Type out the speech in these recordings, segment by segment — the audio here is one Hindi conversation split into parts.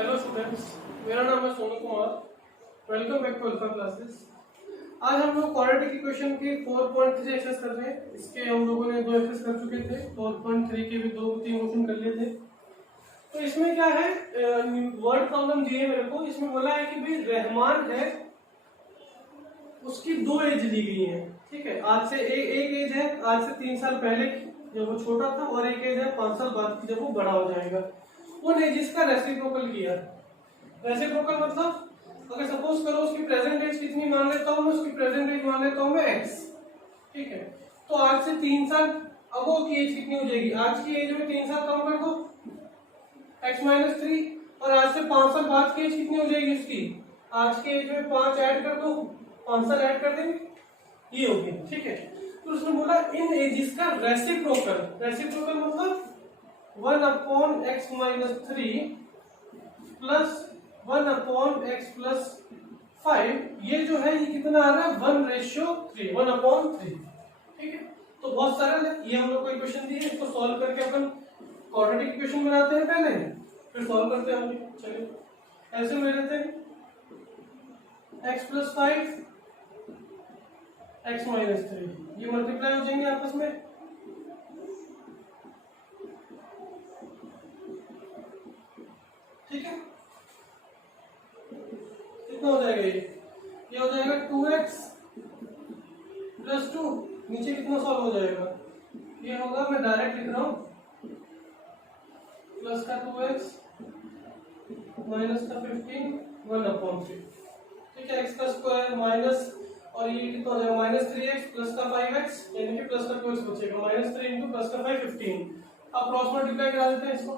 हेलो स्टूडेंट्स, मेरा नाम है Sonu Kumar. Welcome back to Alpha Classes. आज हम लोग क्वाड्रेटिक इक्वेशन के 4.3 एक्सरसाइज कर रहे हैं। इसके हम लोगों ने 2 एक्सरसाइज कर चुके थे, 4.3 के भी 2-3 क्वेश्चन कर लिए थे। तो इसमें क्या है, वर्ड प्रॉब्लम दी है मेरे को। इसमें बोला है कि भाई रहमान है, उसकी 2 एज दी गई है। ठीक है, आज से एक एज है आज से 3 साल पहले की जब वो छोटा था, और एक एज है 5 साल बाद की जब वो बड़ा हो जाएगा। उन एजिस का रेसिप्रोकल किया। रेसिप्रोकल मतलब अगर सपोज करो उसकी प्रेजेंट एज कितनी मान लेता हूं मैं, उसकी प्रेजेंट एज मान लेता हूं मैं x। ठीक है, तो आज से 3 साल अबो की एज कितनी हो जाएगी? आज की एज में 3 साल कम कर दो, x-3, और आज से 5 साल बाद की एज कितनी हो जाएगी उसकी? आज की एज में 5 ऐड कर दो, 5 साल ऐड कर देंगे, ये हो गया। ठीक है, तो उसने बोला इन एजिस का रेसिप्रोकल। रेसिप्रोकल मतलब 1/x-3 प्लस 1/x+5, ये जो है ये कितना आ रहा है? 1:3, 1/3। ठीक है, तो बहुत सरल है। ये हम लोग को इक्वेशन दी है, इसको सॉल्व करके अपन क्वाड्रेटिक इक्वेशन बनाते हैं पहले, फिर सॉल्व करते हैं हम। चलिए ऐसे ले लेते हैं, x+5 x-3, ये मल्टीप्लाई हो जाएंगे आपस में। ठीक है, कितना हो जाएगा? ये हो जाएगा 2x + 2। नीचे कितना सॉल्व हो जाएगा? ये होगा, मैं डायरेक्ट लिख रहा हूं, प्लस का 2x माइनस का 15 1/3। ठीक है, x का स्क्वायर माइनस, और ये कितना हो जाएगा? -3x प्लस का 5x, यानी कि प्लस का 2x बचेगा। -3 × प्लस का 5 15। अब क्रॉस मल्टीप्लाई करा देते हैं इसको।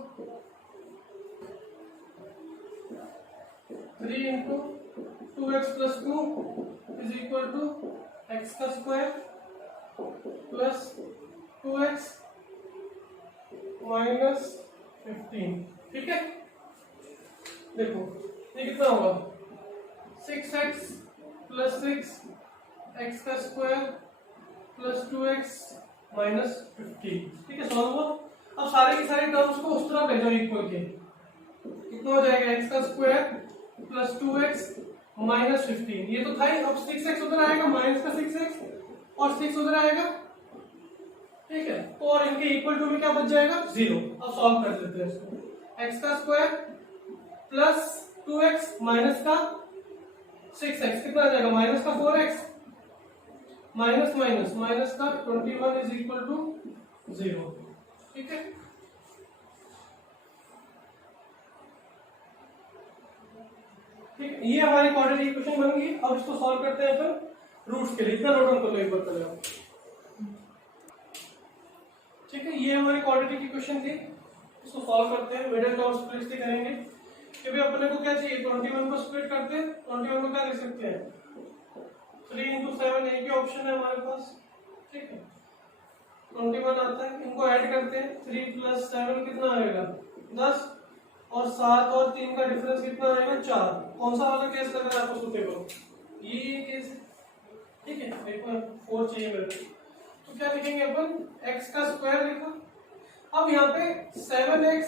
3 × 2x + 2 = x का स्क्वायर प्लस 2x माइनस 15। ठीक है, देखो ये कितना होगा? 6x + 6 x का स्क्वायर प्लस 2x माइनस 15। ठीक है, सॉल्व हुआ। अब सारे की सारी टर्म्स को उस तरह भेजो इक्वल के। कितना हो जाएगा? x का स्क्वायर प्लस 2x माइनस 15, ये तो था ही। अब 6x उधर आएगा, माइनस का 6x, और 6 उधर आएगा। ठीक है, तो और इनके इक्वल टू में क्या बच जाएगा? 0। अब सॉल्व कर देते हैं इसको। x का स्क्वायर प्लस 2x माइनस का 6x कितना आ जाएगा? माइनस का 4x, माइनस माइनस माइनस का 21 = 0। ठीक है, ठीक है, ये हमारी क्वाड्रेटिक इक्वेशन बन गई। अब इसको सॉल्व करते हैं अपन रूट्स के लिए। इतना नोट डाउन कर लो एक बार पहले। ठीक है, ये हमारी क्वाड्रेटिक इक्वेशन थी। इसको सॉल्व करते हैं, मिडिल टर्म स्प्लिट से करेंगे कि भाई अपने को क्या चाहिए? 21 को स्प्लिट करते हैं। 21 को क्या लिख सकते हैं? 3 × 7, एक ही ऑप्शन है हमारे पास। ठीक है, 21 आता है, इनको ऐड करते हैं। 3 + 7 कितना आएगा? 10, और 7 और 3 का डिफरेंस कितना आएगा? 4। कौन सा वाला केस लग रहा है आपको सुटेबल? ये केस है। ठीक है, देखो 4 चाहिए मेरे को, तो क्या लिखेंगे अपन? x का स्क्वायर लिखा। अब यहाँ पे 7x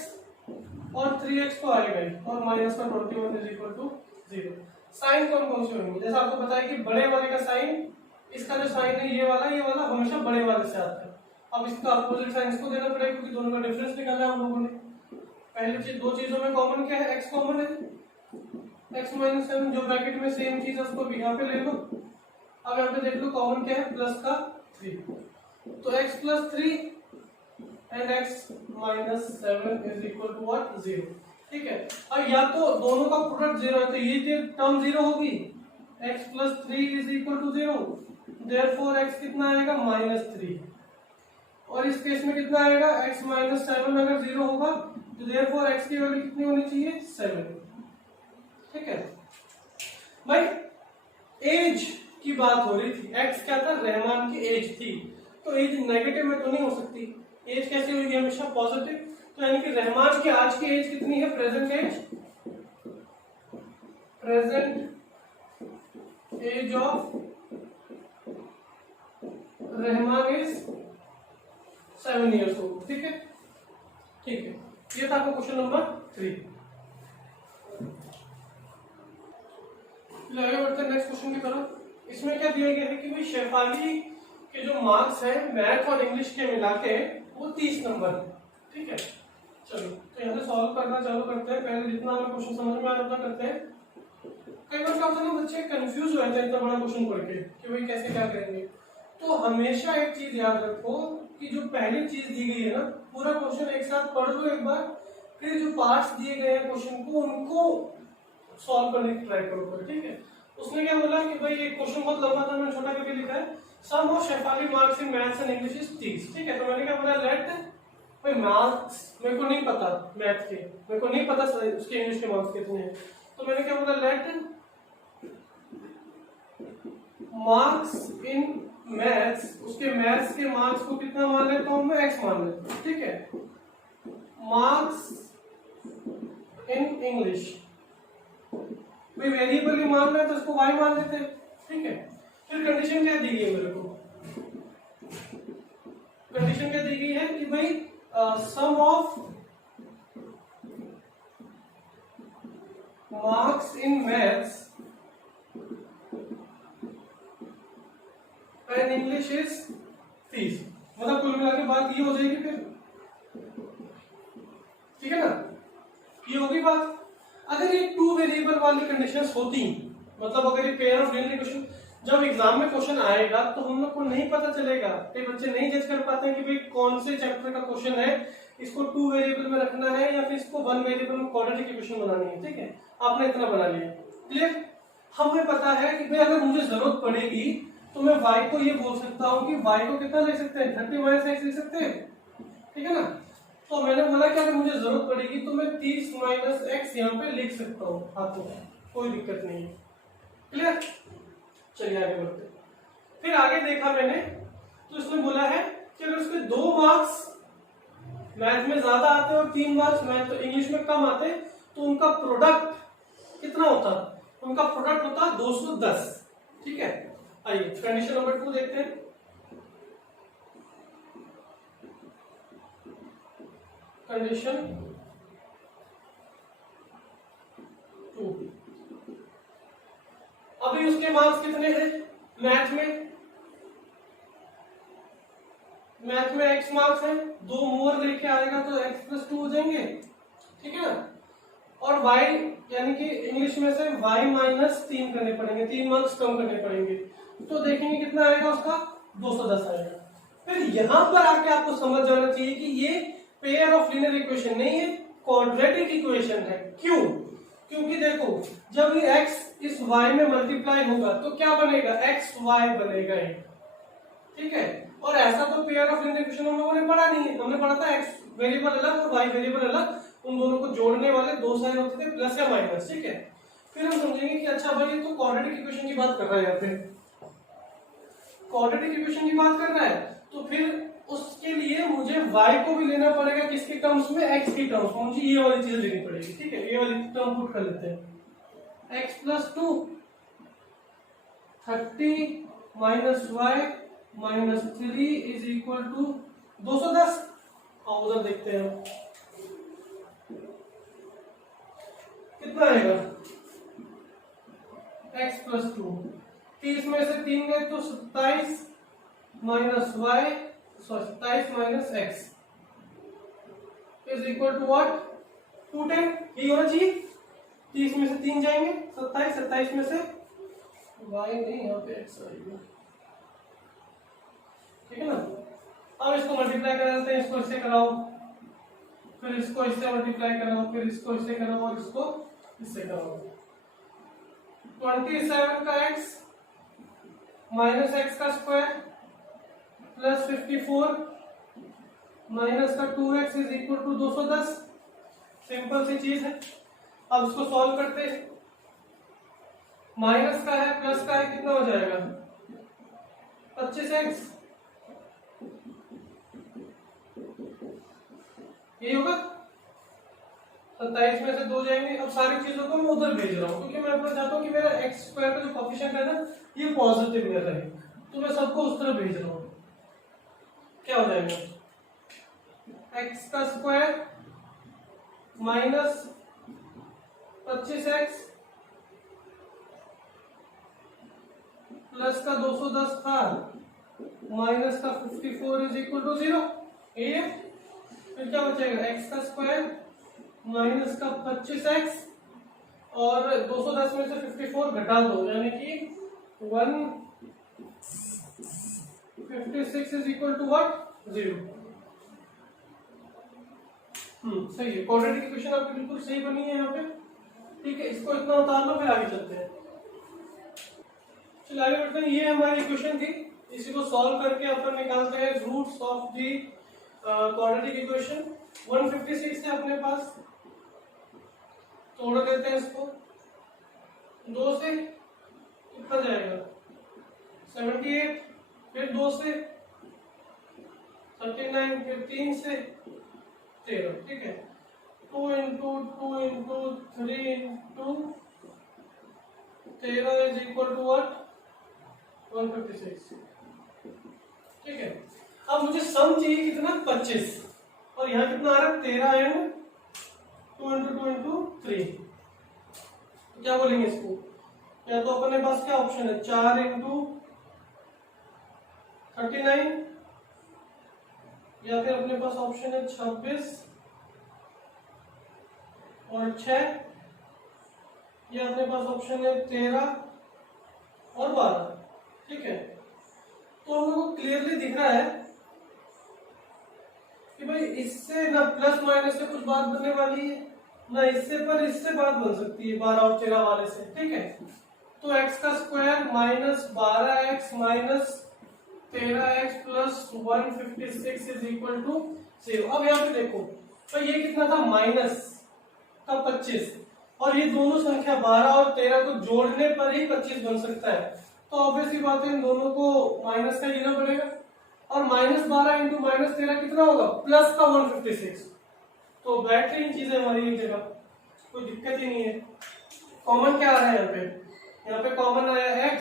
और 3x तो आएगा ही, और माइनस का 21 = 0। साइन कौन कौन से होंगे? जैसा आपको बताया कि बड़े वाले का साइन, इसका जो साइन है ये वाला हमेशा बड़े वाले से आता है। अब इसका अपोजिट साइन इसको देना पड़ेगा, क्योंकि दोनों का डिफरेंस निकालना है हम लोगों ने। पहली चीज, 2 चीजों में कॉमन क्या है? x कॉमन है, x-7 जो ब्रैकेट में सेम चीज है उसको भी यहाँ पे ले लो। अब यहाँ पे देख लो कॉमन क्या है? प्लस का 3, तो x + 3 एंड x-7 = 0। ठीक है, अब या तो दोनों का प्रोडक्ट 0 है, तो ये टर्म 0 होगी। x + 3 = 0, देयरफॉर x कितना आएगा? -3। और इस केस में कितना आएगा? x-7 अगर 0 होगा तो देयरफॉर x की वैल्यू कितनी होनी चाहिए? 7। ठीक है भाई, एज की बात हो रही थी। x क्या था? रहमान की एज थी। तो एज नेगेटिव में तो नहीं हो सकती, एज कैसे होगी? हमेशा पॉजिटिव। तो यानी कि रहमान की आज की एज कितनी है? Present age of Rahman is 7 years old। ठीक है, ठीक है, ये था आपका क्वेश्चन नंबर 3। क्वेश्चन की तरफ। इसमें क्या दिया गया है कि भाई शेफाली के जो मार्क्स है मैथ और इंग्लिश के मिला के वो 30 नंबर, ठीक है। चलो तो यहाँ से सॉल्व करना चालू करते हैं। पहले जितना हमें क्वेश्चन समझ में आया उतना करते हैं। कई बार क्या होता है ना, बच्चे कंफ्यूज हो जाते हैं इतना बड़ा क्वेश्चन पढ़ के कि भाई कैसे क्या करेंगे। तो हमेशा एक चीज याद रखो कि जो पहली चीज दी गई है ना, पूरा क्वेश्चन एक साथ पढ़ लो एक बार, फिर जो पार्ट्स दिए गए हैं क्वेश्चन को उनको सॉल्व करने की ट्राई करो, ठीक है। उसने क्या बोला कि भाई एक क्वेश्चन बहुत लंबा था, मैंने छोटा करके लिखा है, sum of Shefali marks in maths and English is 30, ठीक है। तो मैंने क्या बोला, लेट भाई मार्क्स मेरे को नहीं पता मैथ के, मेरे को नहीं पता उसके इंग्लिश के मार्क्स कितने हैं, तो मैंने क्या बोला, लेट मार्क्स इन मैथ्स, उसके मैथ्स के मार्क्स को कितना मान लेता हूं मैं, x मान लेता हूं, ठीक है। मार्क्स इन इंग्लिश भाई वेरिएबल ही मान रहे तो इसको y मान लेते हैं, ठीक है। फिर कंडीशन क्या दी गई है मेरे को, कंडीशन क्या दी गई है कि भाई sum of marks in maths and English is 30, मतलब कुल मिला के बात ये हो जाएगी फिर, ठीक है ना, ये होगी बात। अगर ये 2 वेरिएबल वाली कंडीशंस होती, मतलब अगर ये पेयर ऑफ लीनियर इक्वेशन, जब एग्जाम में क्वेश्चन आएगा तो हम लोग को नहीं पता चलेगा, कई बच्चे नहीं जज कर पाते हैं कि भाई कौन से चैप्टर का क्वेश्चन है, इसको 2 वेरिएबल में रखना है या फिर इसको 1 वेरिएबल में क्वाड्रेटिक इक्वेशन बनानी है, ठीक है। आपने इतना बना लिया, क्लियर। हमें पता है कि भाई अगर मुझे जरूरत पड़ेगी तो मैं y को ये बोल सकता हूँ कि y को कितना लिख सकते हैं, 30 - x लिख सकते हैं, ठीक है ना। तो मैंने बोला कि अगर मुझे जरूरत पड़ेगी तो मैं 30 - x यहाँ पे लिख सकता हूँ हाथों, कोई दिक्कत नहीं है, क्लियर। चलिए आगे बढ़ते हैं। फिर आगे देखा मैंने तो इसने बोला है कि अगर उसके 2 मार्क्स मैथ में ज्यादा आते और 3 मार्क्स मैथ तो इंग्लिश में कम आते तो उनका प्रोडक्ट कितना होता, उनका प्रोडक्ट होता 210, ठीक है। आइए कंडीशन नंबर 2 देखते हैं। कंडीशन 2, अभी उसके मार्क्स कितने हैं मैथ में, मैथ में x मार्क्स है, 2 मोर लेके आएगा तो x + 2 हो जाएंगे, ठीक है ना। और y यानी कि इंग्लिश में से y - 3 करने पड़ेंगे, 3 मार्क्स कम करने पड़ेंगे, तो देखेंगे कितना आएगा उसका, 210 आएगा। फिर यहां पर आके आपको समझ जाना चाहिए कि ये पेयर ऑफ लीनियर इक्वेशन नहीं है, क्वाड्रेटिक इक्वेशन है। क्यों, क्योंकि देखो जब ये x इस y में मल्टीप्लाई होगा तो क्या बनेगा, xy बनेगा ये, ठीक है। और ऐसा तो पेयर ऑफ लीनियर इक्वेशन हम लोगों ने पढ़ा नहीं है, हमने पढ़ा था x वेरिएबल अलग और y वेरिएबल अलग, उन दोनों को जोड़ने वाले 2 साइन होते थे प्लस या माइनस, ठीक है। फिर हम समझेंगे कि अच्छा भाई ये तो क्वाड्रेटिक इक्वेशन की बात कर रहा है, यहाँ पे क्वाड्रेटिक इक्वेशन की बात कर रहा है, तो फिर उसके लिए मुझे y को भी लेना पड़ेगा किसके टर्म्स में, x के टर्म्स में, मुझे ये वाली चीज लेनी पड़ेगी, ठीक है। ये वाली टर्म पुट कर लेते हैं, x + 2 30 - y - 3 = 210। अब उधर देखते हैं कितना आएगा, x + 2, 30 में से 3 गए तो 27 - y, 27 - x = what, 210, यही होना चाहिए। 30 में से 3 जाएंगे 27, 27 में से y नहीं, यहाँ पे x आएगा, ठीक है ना। अब इसको मल्टीप्लाई करा देते हैं, इसको इससे कराओ, फिर इसको इससे मल्टीप्लाई कराओ, फिर इसको इससे कराओ और इसको इससे कराओ। 27 का x - x का स्क्वायर प्लस 54 माइनस का 2x = 210, सिंपल सी चीज है। अब इसको सॉल्व करते हैं, माइनस का है प्लस का है, कितना हो जाएगा 25x, यही होगा। 27 में से 2 जाएंगे। अब सारी चीजों को मैं उधर भेज रहा हूँ क्योंकि मैं अपना चाहता हूँ कि मेरा x² का जो कोफिशिएंट है ना ये पॉजिटिव में रहे, तो मैं सबको उस तरफ भेज रहा हूँ। क्या हो जाएगा, x का स्क्वायर माइनस 25x प्लस का 210 था माइनस का 54 इज इक्वल टू 0। ये फिर क्या बचेगा x का स्क्वायर माइनस का 25x और 210 में से 54 घटा दो यानी कि 156 इज इक्वल टू व्हाट 0। सही है, क्वाड्रेटिक इक्वेशन आपकी बिल्कुल सही बनी है यहाँ पे। ठीक है, इसको इतना उतार लो फिर आगे चलते हैं। चलिए आगे बढ़ते हैं। ये हमारी इक्वेशन थी, इसी को सॉल्व करके अपन निकालते हैं roots of the quadratic equation. 156 है अपने पास, तोड़ देते हैं इसको, 2 से कितना जाएगा 78, फिर 2 से 39, फिर 3 से 13। ठीक है, 2 into 2 into 3 into 13 is equal to what 156। ठीक है, अब मुझे सम चाहिए कितना 25 और यहाँ कितना आ रहा है 13 एंड 2 इंटू 2 इंटू 3। क्या बोलेंगे इसको, या तो अपने पास क्या ऑप्शन है 4 इंटू 39 या फिर अपने पास ऑप्शन है 26 और 6 या अपने पास ऑप्शन है 13 और 12। ठीक है, तो हम लोग को क्लियरली दिख रहा है कि भाई इससे ना प्लस माइनस से कुछ बात बनने वाली है ना इससे, पर इससे बात बन सकती है 12 और 13 वाले से। ठीक है, तो x का square minus 12x minus 13x plus 156 is equal to 0। अब यहाँ पे देखो तो ये कितना था माइनस का 25 और ये दोनों संख्या 12 और 13 को जोड़ने पर ही 25 बन सकता है। तो ऑब्वियसली बात है इन दोनों को माइनस का लेना पड़ेगा और माइनस 12 इंटू माइनस 13 कितना होगा प्लस का 156। तो बेहतरीन चीज है हमारी एक जगह, कोई दिक्कत ही नहीं है। कॉमन क्या आ रहा है यहाँ पे कॉमन आया x,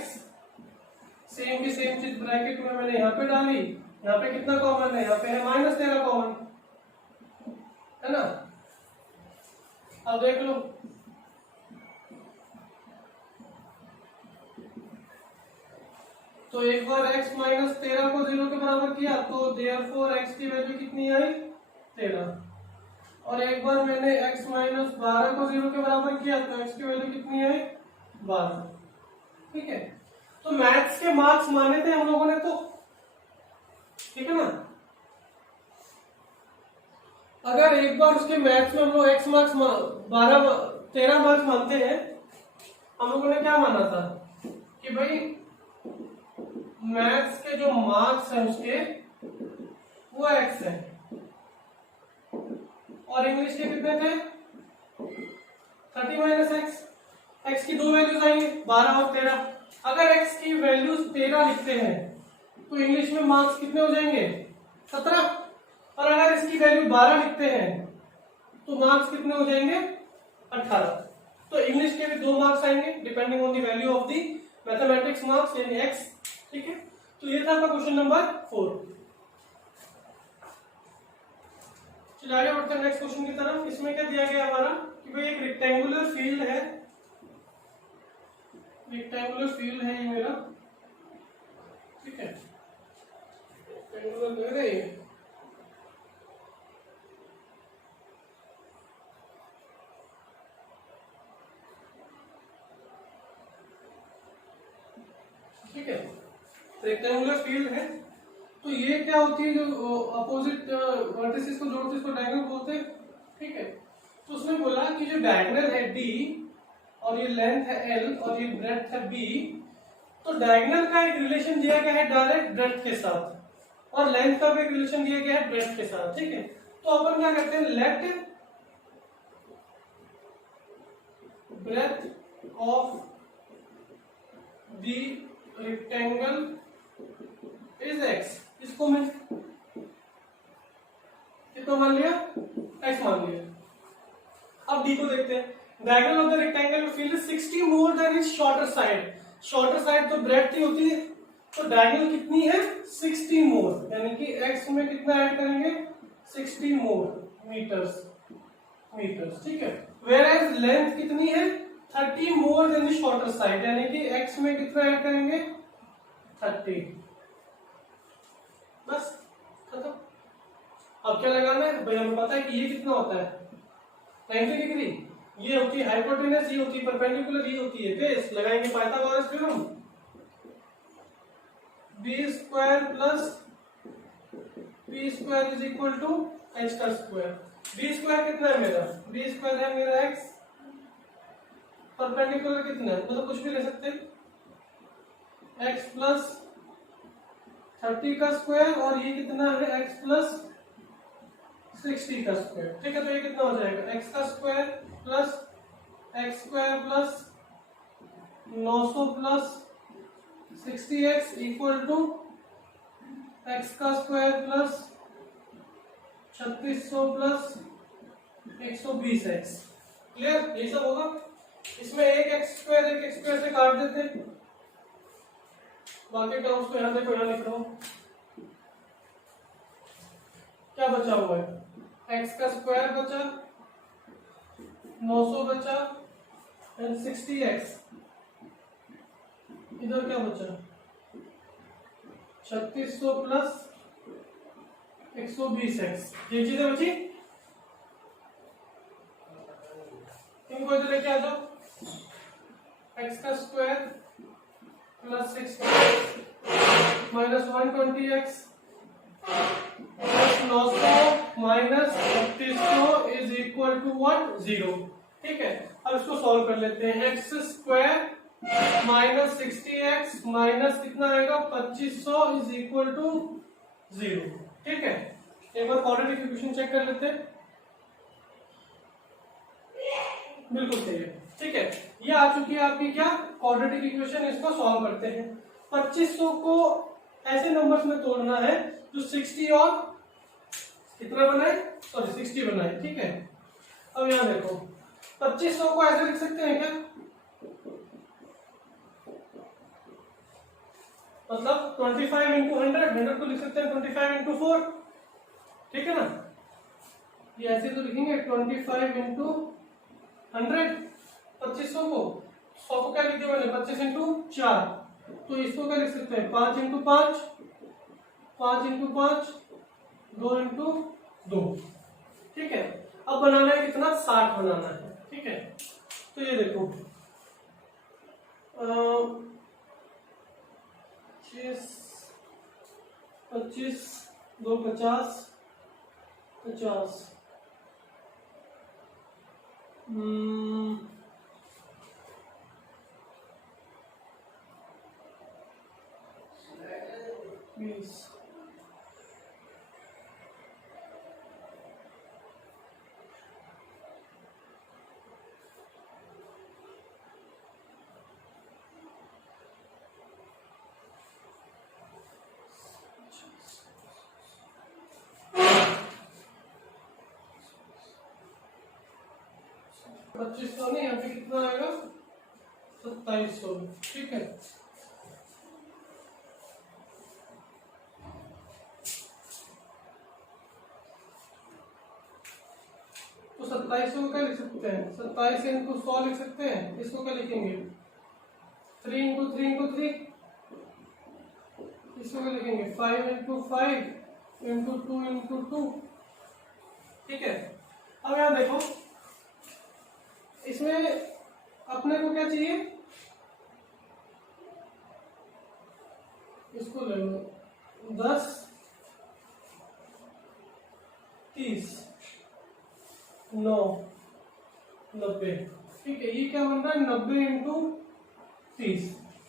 सेम की सेम चीज ब्रैकेट में मैंने यहाँ पे डाली, यहाँ पे कितना कॉमन है यहाँ पे है माइनस 13 कॉमन है ना। अब देख लो तो एक बार x माइनस 13 को 0 के बराबर किया तो देयरफॉर x की वैल्यू कितनी आई 13 और एक बार मैंने x माइनस 12 को 0 के बराबर किया तो x की वैल्यू कितनी आई 12। ठीक है, तो मैथ्स के मार्क्स माने थे हम लोगों ने तो, ठीक है ना। अगर एक बार उसके मैथ्स में हम लोग x मार्क्स 13 मार्क्स मानते हैं, हम लोगों ने क्या माना था कि भाई मैथ्स के जो मार्क्स हैं उसके वो x है और इंग्लिश के कितने थे 30 माइनस x की दो वैल्यूज आएंगे 12 और 13। अगर x की वैल्यूज 13 लिखते हैं तो इंग्लिश में मार्क्स कितने हो जाएंगे 17 और अगर इसकी वैल्यू 12 लिखते हैं तो मार्क्स कितने हो जाएंगे 18। तो इंग्लिश के भी 2 मार्क्स आएंगे depending on the value of the mathematics marks यानी x। ठीक है, तो ये था आपका क्वेश्चन नंबर 4। चलिए आगे बढ़ते हैं नेक्स्ट क्वेश्चन की तरफ। इसमें क्या दिया गया हमारा कि भाई एक रेक्टेंगुलर फील्ड है, रेक्टेंगुलर फील्ड है ये मेरा। ठीक है, रेक्टेंगुलर लग रहा है। ठीक है, रेक्टेंगुलर फील्ड है तो ये क्या होती है जो अपोजिट वर्टिसेस को जोड़ते हैं इसको डायगोनल बोलते हैं। ठीक है, तो उसने बोला कि जो डायगोनल है D और ये लेंथ है L और ये ब्रेड्थ है B, तो डायगोनल का एक रिलेशन दिया गया है डायरेक्ट ब्रेड्थ के साथ और लेंथ का भी एक रिलेशन दिया गया है ब्रेड्थ के साथ। ठीक है, तो अपन क्या करते हैं let breadth of the rectangle is x, इसको मैं कितना मान लिया x मान लिया। अब d को देखते हैं। Diagonal of the rectangle field 60 more than it's shorter side. Shorter side तो ब्रेड्थ ही होती है, तो डायगोनल कितनी है 60 मोर, यानी कि x में कितना ऐड करेंगे 60 मोर मीटर्स। ठीक है, वेयर एज लेंथ कितनी है 30 more than the shorter side, यानी कि x में कितना ऐड करेंगे 30। बस खत्म। अब क्या लगाना है भाई, हमें पता है कि ये कितना होता है 90 डिग्री, ये होती है हाइपोटेनस, ये होती है परपेंडिकुलर, ये होती है बेस। लगाएंगे Pythagoras theorem, b square plus p square is equal to h का स्क्वायर। बी स्क्वायर कितना है मेरा, बी स्क्वायर है मेरा एक्स, परपेंडिकुलर कितना है, मतलब कुछ भी ले सकते हैं, एक्स प्लस 30 का स्क्वायर, और ये कितना है एक्स प्लस 60 का स्क्वायर। ठीक है, तो ये कितना हो जाएगा, एक्स का square plus x square plus 900 plus 60x equal to x का square plus 3600 plus 120x। Clear, ये सब होगा। इसमें एक एक्स स्क्वायर से काट देते हैं, बाकी टर्म्स को यहां देखो, यहां लिख रहा हूं क्या बचा हुआ है, एक्स का स्क्वायर बचा, 900 बचा एंड 60x, इधर क्या बचा 3600 प्लस 120x, ये चीजें बची। इनको इधर लेके आ जाओ, एक्स का square plus 60 minus 120x plus 900 minus 3600 is equal to 0। ठीक है, अब इसको सॉल्व कर लेते हैं। X square minus 60x minus कितना आएगा 2500 इज इक्वल टू 0। ठीक है, एक बार क्वाड्रेटिक इक्वेशन चेक कर लेते हैं। बिल्कुल सही है। ठीक है, ये आ चुकी है आपकी क्या क्वाड्रेटिक इक्वेशन। इसको सॉल्व करते हैं। 2500 को ऐसे नंबर्स में तोड़ना है जो 60 और कितना बनाए, सॉरी 60 बनाए। ठीक है, अब यहां देखो 2500 को ऐसे लिख सकते हैं क्या, मतलब 25 इंटू 100 को लिख सकते हैं 25 इंटू 4। ठीक है ना, ये ऐसे तो लिखेंगे 25 इंटू 100। 2500 को 100 को क्या लिख दिया मैंने 25 इंटू 4, तो इसको क्या लिख सकते हैं 5 इंटू 5, 5 इंटू 5, 2 इंटू 2। ठीक है, अब बनाना है कितना 60 बनाना है। ठीक है, तो ये देखो 25 2 50 50 20 2500 नहीं, यहाँ पे कितना आएगा 2700। ठीक है, तो 2700 को क्या लिख सकते हैं 27 इंटू 100 लिख सकते हैं। इसको क्या लिखेंगे 3 इंटू 3 इंटू 3, इसको क्या लिखेंगे 5 इंटू 5 इंटू 2 इंटू 2। ठीक है, अब यहां देखो इसमें अपने को क्या चाहिए, इसको ले लो 10 30 9 90। ठीक है, ये क्या बन रहा है 90 इंटू 30।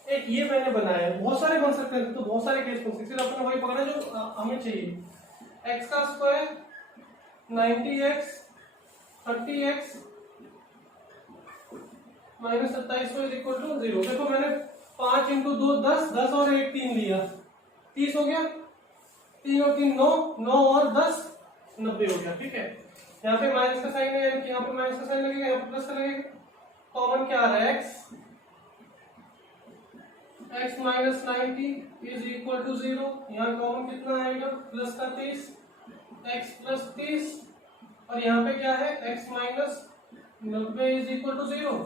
एक ये मैंने बनाया है, बहुत सारे बन सकते हैं, तो बहुत सारे केस बन सकते हैं, सिर्फ अपने वही पकड़ा जो हमें चाहिए। एक्स का square 90x 30x minus 2700 is equal to 0। देखो मैंने 5 इंटू 2 10, 10 और 1 3 लिया, 30 हो गया, 3 और 3 9, 9 और 10 90 हो गया। ठीक है, यहाँ पे माइनस का साइन है, यहाँ पे माइनस का साइन लगेगा, यहाँ पे प्लस का लगेगा। कॉमन क्या आ रहा है x minus 90 is equal to 0। यहाँ कॉमन कितना आएगा प्लस का 30, x प्लस 30, और यहाँ पे क्या है x minus 90 is equal to 0।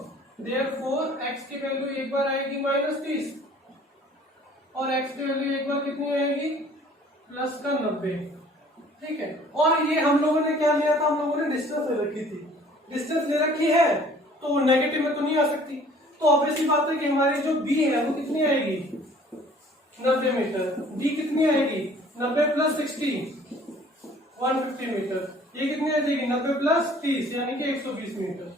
Therefore x की वैल्यू एक बार आएगी -30, और x की वैल्यू एक बार कितनी आएगी प्लस का 90। ठीक है, और ये हम लोगों ने क्या लिया था, हम लोगों ने डिस्टेंस ले रखी थी। डिस्टेंस ले रखी है तो वो नेगेटिव में तो नहीं आ सकती, तो ऑब्वियसली बात है कि हमारी जो b है वो कितनी आएगी 90 मीटर। d कितनी आएगी 90 प्लस 60 150 मीटर। ये कितनी आ जाएगी 90 प्लस 30 यानी कि 120 मीटर।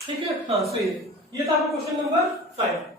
ठीक है, हाँ सही है। ये था आपका क्वेश्चन नंबर 5।